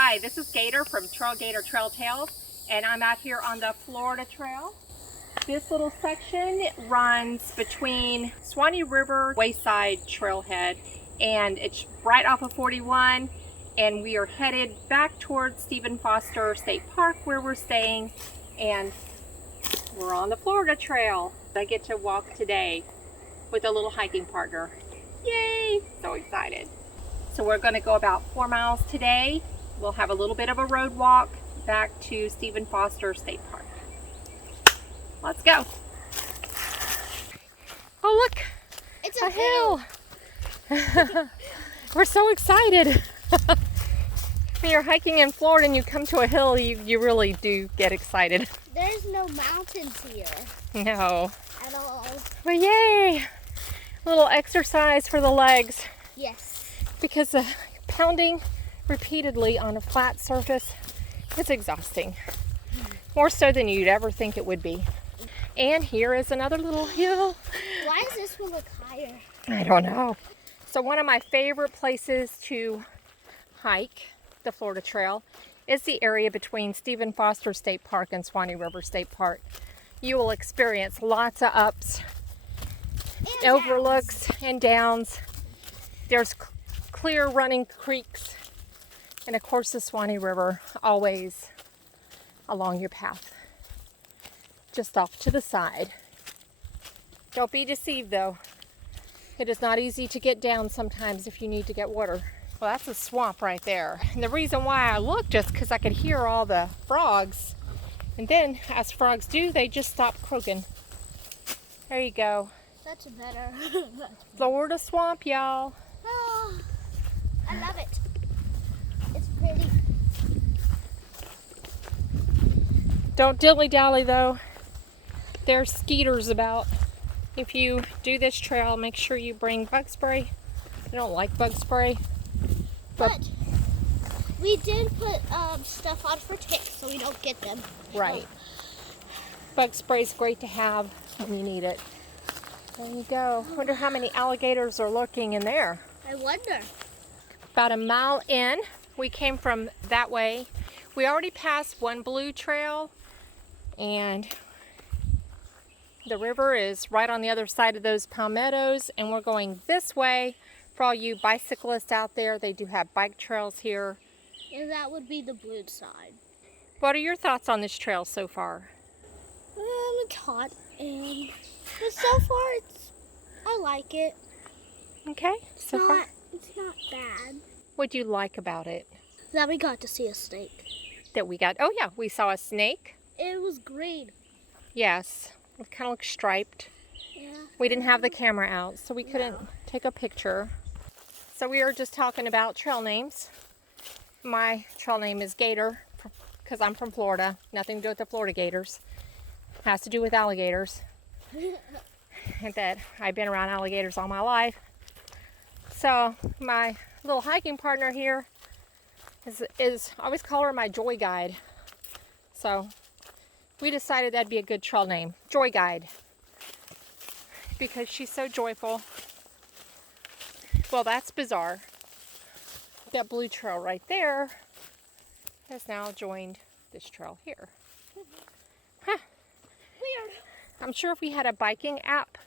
Hi, this is Gator from Gator Trail Tales, and I'm out here on the Florida Trail. This little section runs between Suwannee River Wayside Trailhead, and it's right off of 41, and we are headed back towards Stephen Foster State Park where we're staying, and we're on the Florida Trail. I get to walk today with a little hiking partner. Yay! So excited. So we're going to go about 4 miles today. We'll have a little bit of a road walk back to Stephen Foster State Park. Let's go. Oh look, it's a hill. We're so excited. When you're hiking in Florida and you come to a hill, you really do get excited. There's no mountains here. No. At all. But yay! A little exercise for the legs. Yes. Because pounding repeatedly on a flat surface, it's exhausting. More so than you'd ever think it would be. And here is another little hill. Why does this one look higher? I don't know. So one of my favorite places to hike the Florida Trail is the area between Stephen Foster State Park and Suwannee River State Park. You will experience lots of ups, And overlooks, and downs. There's clear running creeks, and of course the Suwannee River always along your path, just off to the side. Don't be deceived though. It is not easy to get down sometimes if you need to get water. Well, that's a swamp right there. And the reason why I looked just because I could hear all the frogs. And then, as frogs do, they just stop croaking. There you go. That's better. Florida swamp, y'all. Oh, I love it. It's pretty. Don't dilly-dally though. There's skeeters about. If you do this trail, make sure you bring bug spray. I don't like bug spray. But we did put stuff on for ticks so we don't get them. Right. Bug spray is great to have when you need it. There you go. Wonder how many alligators are lurking in there. I wonder. About a mile in, we came from that way. We already passed one blue trail, and the river is right on the other side of those palmettos, and we're going this way. For all you bicyclists out there, they do have bike trails here. And that would be the blue side. What are your thoughts on this trail so far? It's hot, but so far I like it. Okay, so far. It's not bad. What do you like about it? That we got to see a snake. That we got, oh yeah, we saw a snake. It was green. Yes, it kind of looks striped. Yeah. We didn't have the camera out, so we couldn't take a picture. So we were just talking about trail names. My trail name is Gator, because I'm from Florida. Nothing to do with the Florida Gators. Has to do with alligators. And that I've been around alligators all my life. So my little hiking partner here is I always call her my joy guide. So we decided that'd be a good trail name, Joy Guide, because she's so joyful. Well, that's bizarre. That blue trail right there has now joined this trail here. Huh. Weird. I'm sure if we had a biking app,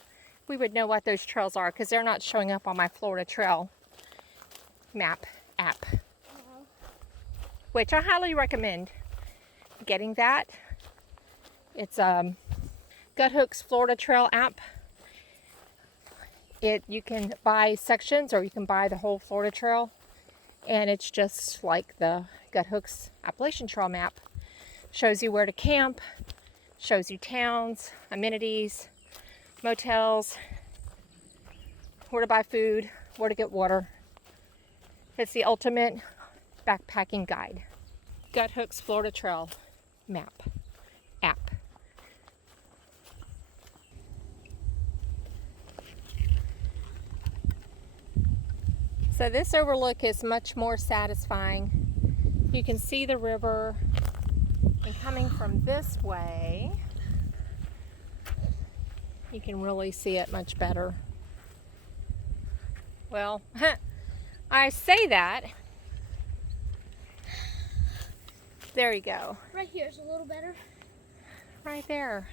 we would know what those trails are, because they're not showing up on my Florida Trail map app. Which I highly recommend getting that. It's Guthook's Florida Trail app. You can buy sections or you can buy the whole Florida Trail, and it's just like the Guthook's Appalachian Trail map. Shows you where to camp, shows you towns, amenities, motels, where to buy food, where to get water. It's the ultimate backpacking guide. Guthook's Florida Trail map app. So this overlook is much more satisfying. You can see the river, and coming from this way, you can really see it much better. Well, I say that, There you go. Right here is a little better. Right there.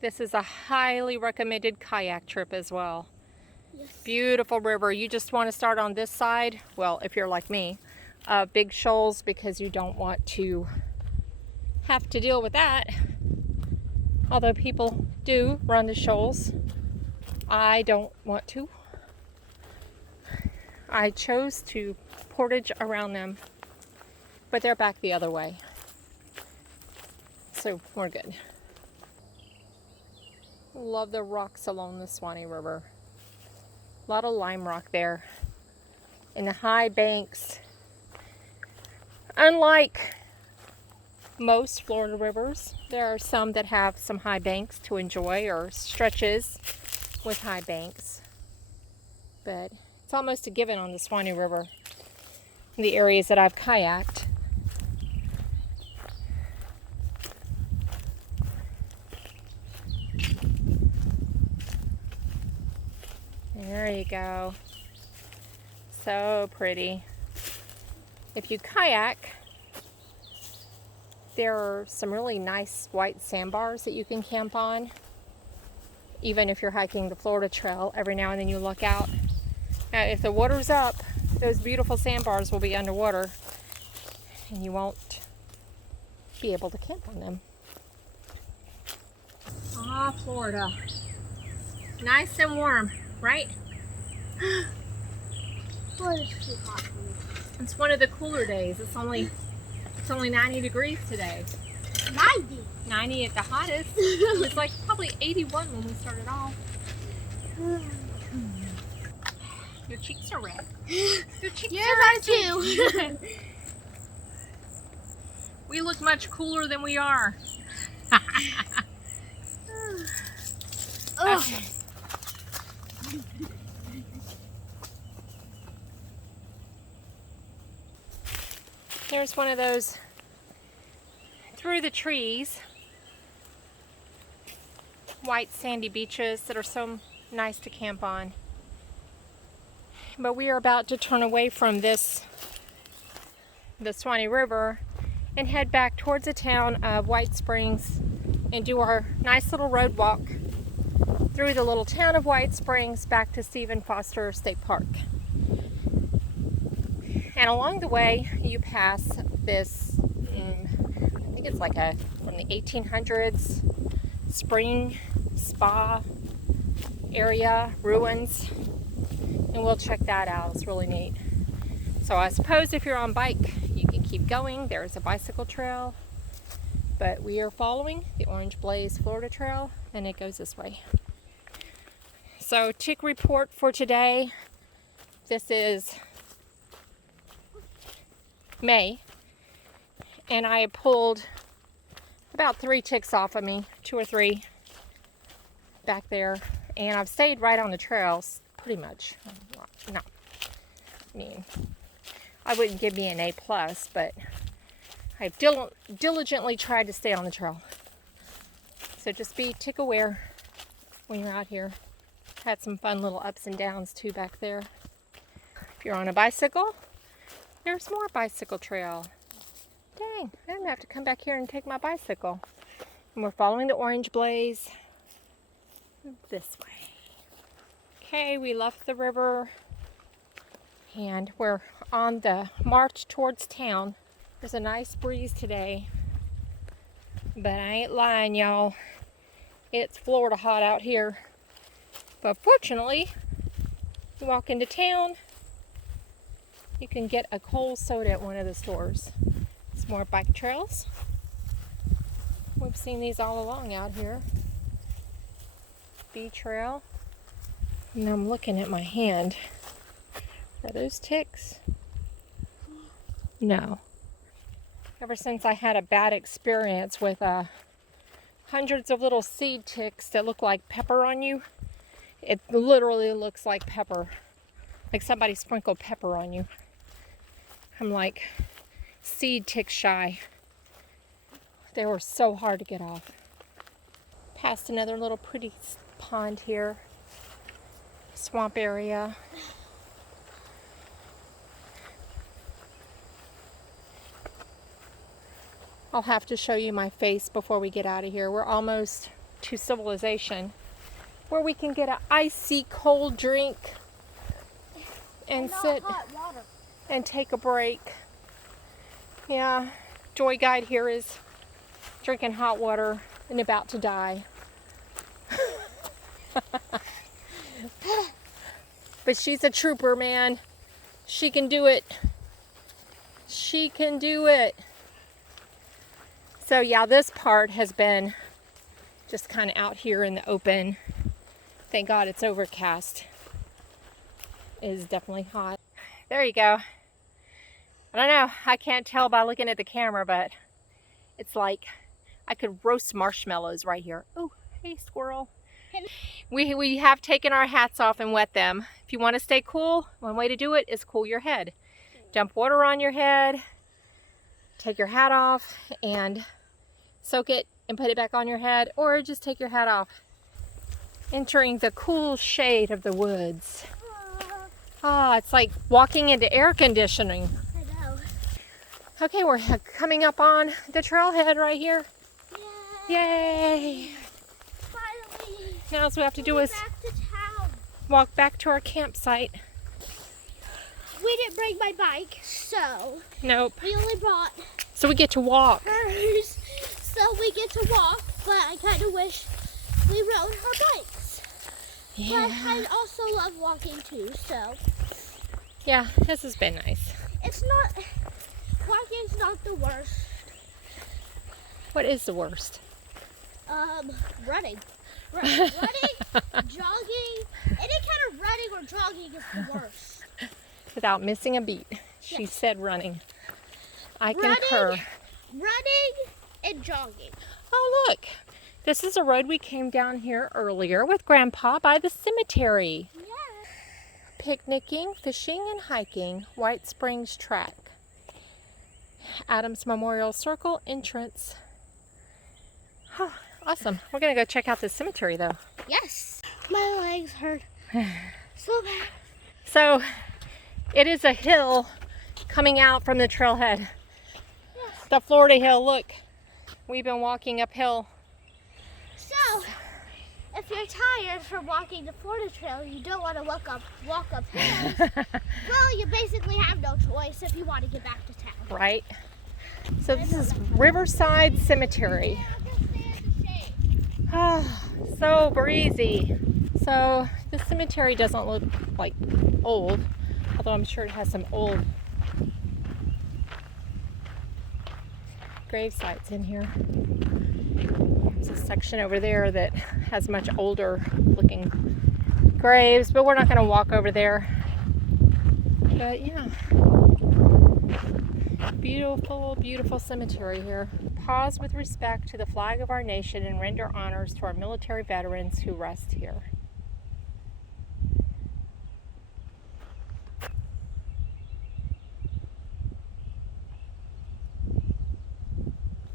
This is a highly recommended kayak trip as well. Yes. Beautiful river. You just want to start on this side. Well, if you're like me, big shoals, because you don't want to have to deal with that. Although people do run the shoals, I don't want to. I chose to portage around them, but they're back the other way. So we're good. Love the rocks along the Suwannee River. A lot of lime rock there. And the high banks. Unlike most Florida rivers, there are some that have some high banks to enjoy, or stretches with high banks. But it's almost a given on the Suwannee River in the areas that I've kayaked. There you go. So pretty. If you kayak, there are some really nice white sandbars that you can camp on. Even if you're hiking the Florida Trail, every now and then you look out. Now, if the water's up, those beautiful sandbars will be underwater and you won't be able to camp on them. Ah, Florida. Nice and warm, right? Florida's too hot for me. It's one of the cooler days. It's only 90 degrees today. 90. 90 at the hottest. It was like probably 81 when we started off. Your cheeks are red. Your cheeks are too. We look much cooler than we are. Okay. Here's one of those through the trees, white sandy beaches that are so nice to camp on. But we are about to turn away from the Suwannee River and head back towards the town of White Springs and do our nice little road walk through the little town of White Springs back to Stephen Foster State Park. And along the way, you pass this, I think it's like from the 1800s spring spa area, ruins. And we'll check that out. It's really neat. So I suppose if you're on bike, you can keep going. There's a bicycle trail. But we are following the Orange Blaze Florida Trail, and it goes this way. So tick report for today. This is May, and I pulled about 3 ticks off of me, 2 or 3 back there, and I've stayed right on the trails pretty much. No, I mean, I wouldn't give me an A+, but I've diligently tried to stay on the trail. So just be tick aware when you're out here. Had some fun little ups and downs too back there. If you're on a bicycle, there's more bicycle trail. Dang, I'm gonna have to come back here and take my bicycle. And we're following the Orange Blaze this way. Okay, we left the river and we're on the march towards town. There's a nice breeze today, but I ain't lying, y'all. It's Florida hot out here. But fortunately, you walk into town, you can get a cold soda at one of the stores. Some more bike trails. We've seen these all along out here. Bee trail. And I'm looking at my hand. Are those ticks? No. Ever since I had a bad experience with hundreds of little seed ticks that look like pepper on you, it literally looks like pepper. Like somebody sprinkled pepper on you. I'm like seed tick shy. They were so hard to get off. Past another little pretty pond here. Swamp area. I'll have to show you my face before we get out of here. We're almost to civilization, where we can get an icy cold drink and sit hot water. and take a break. Yeah, Joy Guide here is drinking hot water and about to die. But she's a trooper, man. She can do it. She can do it. So yeah, this part has been just kind of out here in the open. Thank God it's overcast. It is definitely hot. There you go. I don't know, I can't tell by looking at the camera, but it's like I could roast marshmallows right here. Oh, hey squirrel. We have taken our hats off and wet them. If you want to stay cool, one way to do it is cool your head. Dump water on your head, take your hat off and soak it and put it back on your head, or just take your hat off. Entering the cool shade of the woods. Ah, it's like walking into air conditioning. I know. Okay, we're coming up on the trailhead right here. Yay! Yay! Finally! Now all we have to do is Back to town. walk back to our campsite. We didn't bring my bike, so Nope. we only brought So we get to walk. hers. So we get to walk, but I kind of wish we rode our bikes. But Yeah. I also love walking too, so Yeah, this has been nice. it's not, walking's not the worst. What is the worst? Running. Running, jogging, any kind of running or jogging is the worst. Without missing a beat. She Yes. said running. I Running. concur. Running and jogging. Oh, look. This is a road we came down here earlier with Grandpa by the cemetery. Yeah. Picnicking, fishing, and hiking. White Springs Track. Adams Memorial Circle entrance. Oh, awesome. We're going to go check out the cemetery, though. Yes. My legs hurt so bad. So, it is a hill coming out from the trailhead. Yes. The Florida hill, look. We've been walking uphill. So, if you're tired from walking the Florida Trail, you don't want to walk up hills. Well, you basically have no choice if you want to get back to town. Right? So this is Riverside Cemetery. Yeah, just stay in the shade. Ah, so breezy. So the cemetery doesn't look like old, although I'm sure it has some old grave sites in here. There's a section over there that has much older looking graves, but we're not going to walk over there. But yeah, beautiful, beautiful cemetery here. Pause with respect to the flag of our nation and render honors to our military veterans who rest here.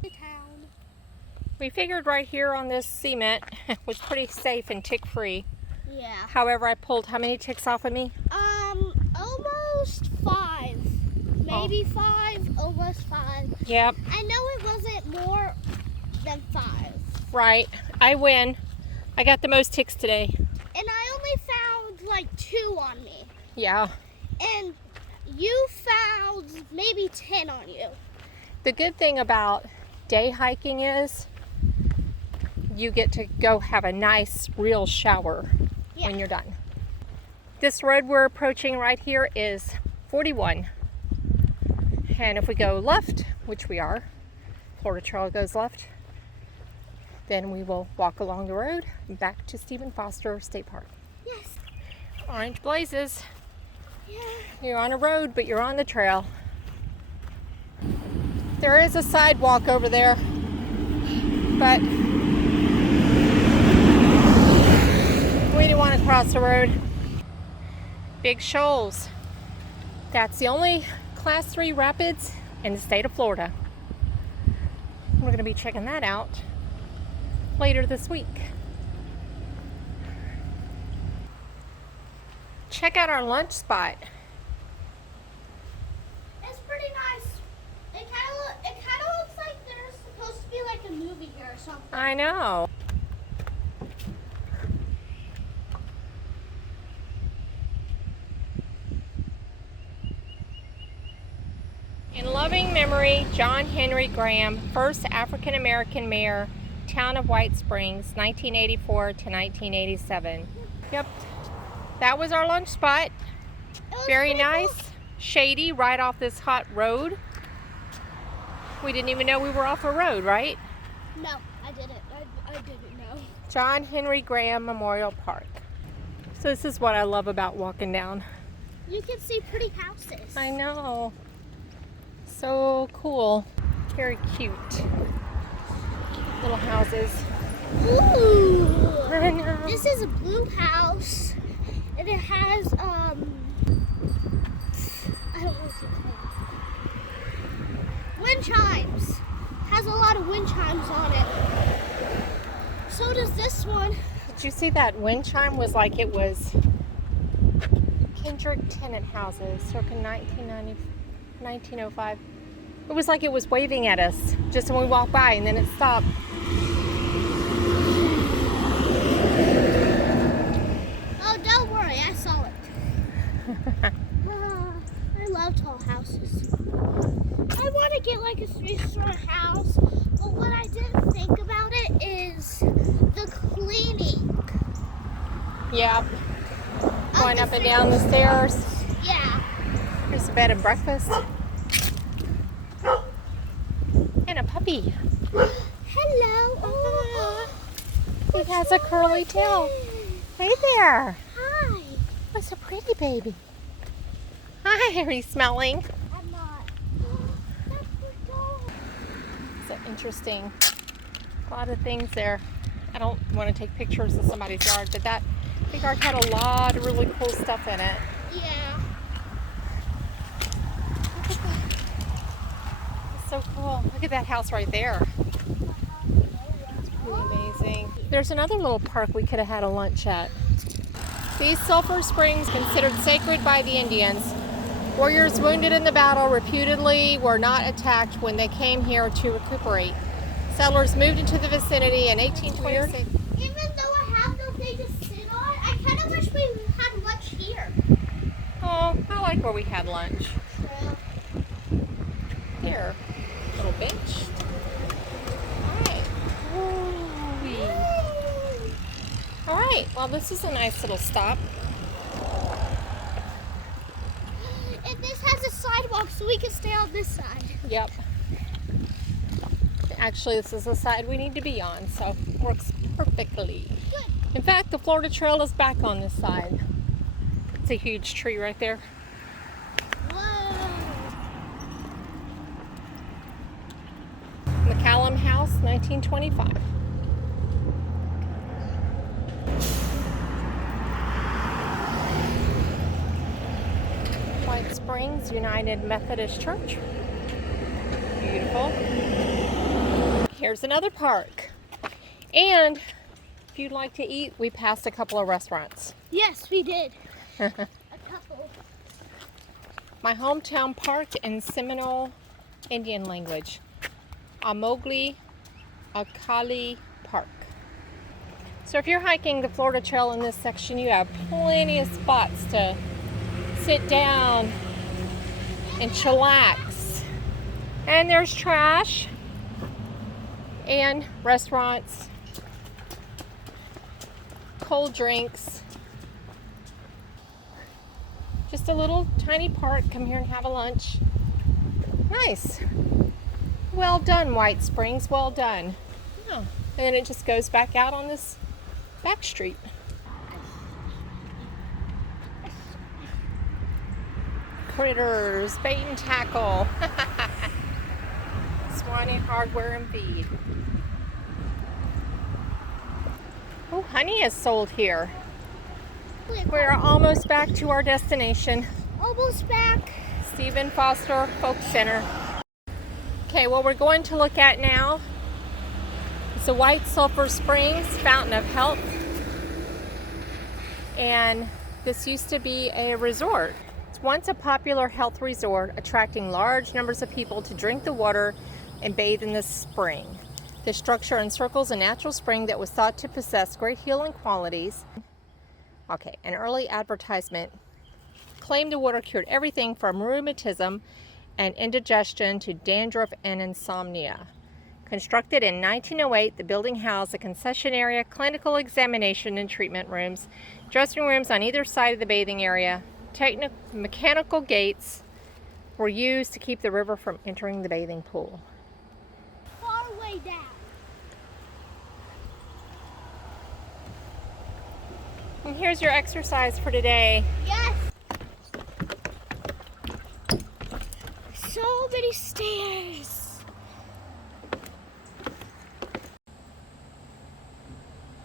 Town. We figured right here on this cement was pretty safe and tick-free. Yeah. However, I pulled how many ticks off of me? Almost 5. Maybe 5, almost 5. Yep, I know it wasn't more than 5. right. I win. I got the most ticks today. And I only found like 2 on me. Yeah. And you found maybe 10 on you. The good thing about day hiking is you get to go have a nice real shower when you're done. This road we're approaching right here is 41. And if we go left, which we are, Florida Trail goes left, then we will walk along the road back to Stephen Foster State Park. Yes. Orange blazes. Yeah. You're on a road, but you're on the trail. There is a sidewalk over there, but we didn't want to cross the road. Big shoals. That's the only Class 3 rapids in the state of Florida. We're going to be checking that out later this week. Check out our lunch spot. It's pretty nice. It kind of looks like there's here or something. I know. In loving memory, John Henry Graham, first African-American mayor, town of White Springs, 1984 to 1987. Yep, that was our lunch spot. Very nice, shady, right off this hot road. We didn't even know we were off a road, right? No, I didn't. I didn't know. John Henry Graham Memorial Park. So this is what I love about walking down. You can see pretty houses. I know. So cool. Very cute. Little houses. Ooh. I know. This is a blue house, and it has I don't know what to call it. Wind chimes. Has a lot of wind chimes on it. So does this one. Did you see that wind chime was like it was Kendrick tenant houses circa 1905. It was like it was waving at us just when we walked by, and then it stopped. Oh, don't worry, I saw it. I love tall houses. I want to get like a 3-story house, but what I didn't think about it is the cleaning. Yeah. Going up and down the stairs. Yeah. Here's a bed and breakfast. And a puppy. Hello. Oh, He has a curly tail. Hey there. Hi. What's a pretty baby? Hi, are you smelling? I'm not. That's the dog. So interesting. A lot of things there. I don't want to take pictures of somebody's yard, but that big yard had a lot of really cool stuff in it. Yeah. Look at that. It's so cool. Look at that house right there. It's really amazing. There's another little park we could have had a lunch at. These sulfur springs, considered sacred by the Indians. Warriors wounded in the battle reputedly were not attacked when they came here to recuperate. Settlers moved into the vicinity in 1826. Even though I have no thing to sit on, I kind of wish we had lunch here. Oh, I like where we had lunch. Here, little bench. All right, well, this is a nice little stop. And this has a sidewalk, so we can stay on this side. Yep. Actually, this is the side we need to be on, so it works perfectly. Good. In fact, the Florida Trail is back on this side. It's a huge tree right there. Whoa. McCallum House, 1925. White Springs United Methodist Church. Beautiful. Here's another park. And if you'd like to eat, we passed a couple of restaurants. Yes, we did. A couple. My hometown park in Seminole Indian language. Amogli Akali Park. So if you're hiking the Florida Trail in this section, you have plenty of spots to sit down and chillax. And there's trash and restaurants, cold drinks. Just a little tiny park. Come here and have a lunch. Nice. Well done, White Springs. Well done. Oh, and it just goes back out on this back street. Critters, bait and tackle. Suwannee Hardware and Feed. Oh, honey is sold here. We're almost back to our destination. Almost back. Stephen Foster Folk Center. Okay, what we're going to look at now is the White Sulfur Springs Fountain of Health. And this used to be a resort. It's once a popular health resort, attracting large numbers of people to drink the water and bathe in the spring. The structure encircles a natural spring that was thought to possess great healing qualities. Okay, an early advertisement claimed the water cured everything from rheumatism and indigestion to dandruff and insomnia. Constructed in 1908, the building housed a concession area, clinical examination and treatment rooms, dressing rooms on either side of the bathing area. Mechanical gates were used to keep the river from entering the bathing pool. Far way down. And here's your exercise for today. Yes. So many stairs.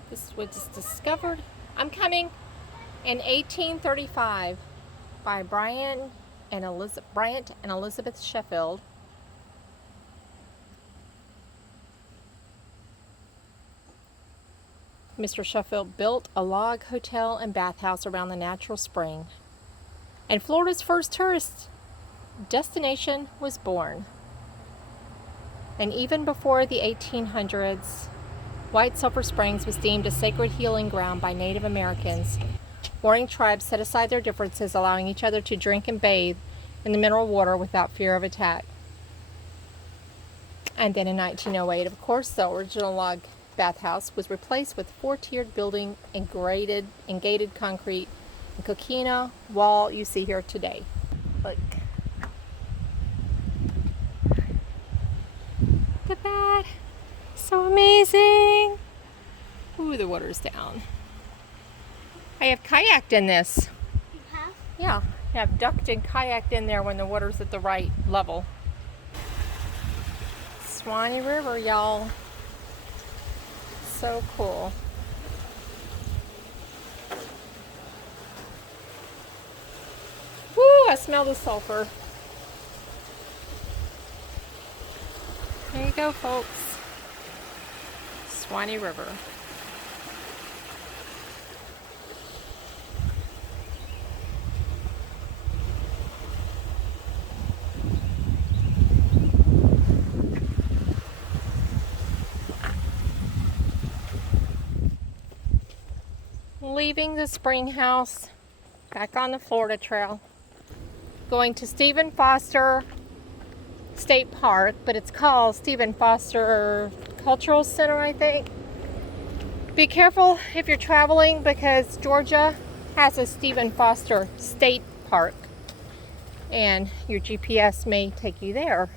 This was discovered, I'm coming, in 1835 by Bryant and Elizabeth Sheffield. Mr. Sheffield built a log hotel and bathhouse around the natural spring, and Florida's first tourist destination was born. And even before the 1800s, White Sulphur Springs was deemed a sacred healing ground by Native Americans. Warring tribes set aside their differences, allowing each other to drink and bathe in the mineral water without fear of attack. And then in 1908, of course, the original log bathhouse was replaced with four-tiered building and gated concrete and coquina wall you see here today. Look. Look at that. So amazing. Ooh, the water's down. I have kayaked in this. You have? Yeah, I have ducked and kayaked in there when the water's at the right level. Suwannee River, y'all. So cool. Woo, I smell the sulfur. There you go, folks. Suwannee River. Leaving the spring house, back on the Florida Trail, going to Stephen Foster State Park, but it's called Stephen Foster Cultural Center, I think. Be careful if you're traveling, because Georgia has a Stephen Foster State Park, and your GPS may take you there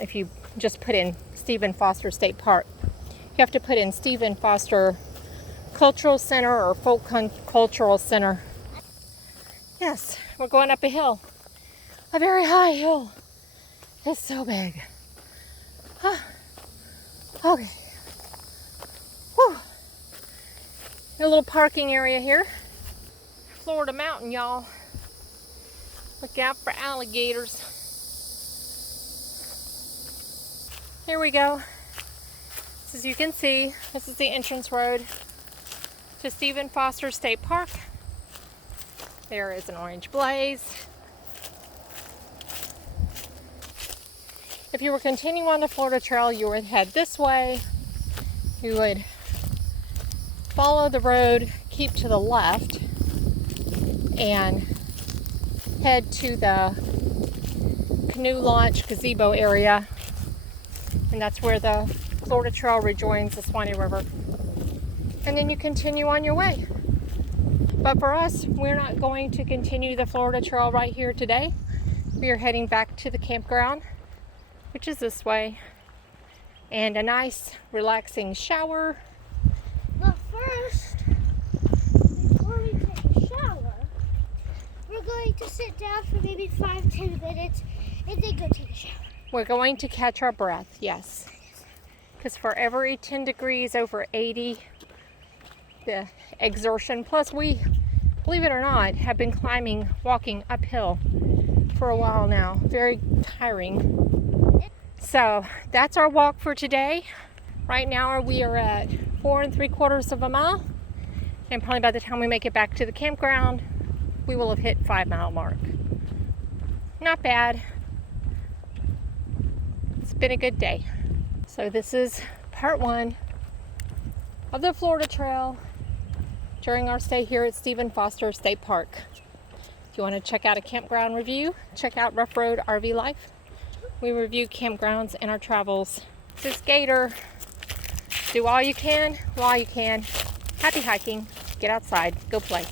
if you just put in Stephen Foster State Park. You have to put in Stephen Foster Cultural Center or Folk Cultural Center. Yes, we're going up a hill. A very high hill. It's so big. Huh. Okay. Whew. A little parking area here. Florida mountain, y'all. Look out for alligators. Here we go. As you can see, this is the entrance road to Stephen Foster State Park. There is an orange blaze. If you were continuing on the Florida Trail, you would head this way. You would follow the road, keep to the left, and head to the canoe launch gazebo area. And that's where the Florida Trail rejoins the Suwannee River. And then you continue on your way. But for us, we're not going to continue the Florida Trail right here today. We are heading back to the campground, which is this way, and a nice relaxing shower. But first, before we take a shower, we're going to sit down for maybe 5-10 minutes and then go take a shower. We're going to catch our breath, yes. Because for every 10 degrees over 80, the exertion, plus we, believe it or not, have been walking uphill for a while now. Very tiring. So that's our walk for today. Right now we are at 4 3/4 of a mile. And probably by the time we make it back to the campground, we will have hit 5-mile mark. Not bad. It's been a good day. So this is part 1 of the Florida Trail during our stay here at Stephen Foster State Park. If you want to check out a campground review, check out Rough Road RV Life. We review campgrounds in our travels. This is Gator. Do all you can while you can. Happy hiking. Get outside. Go play.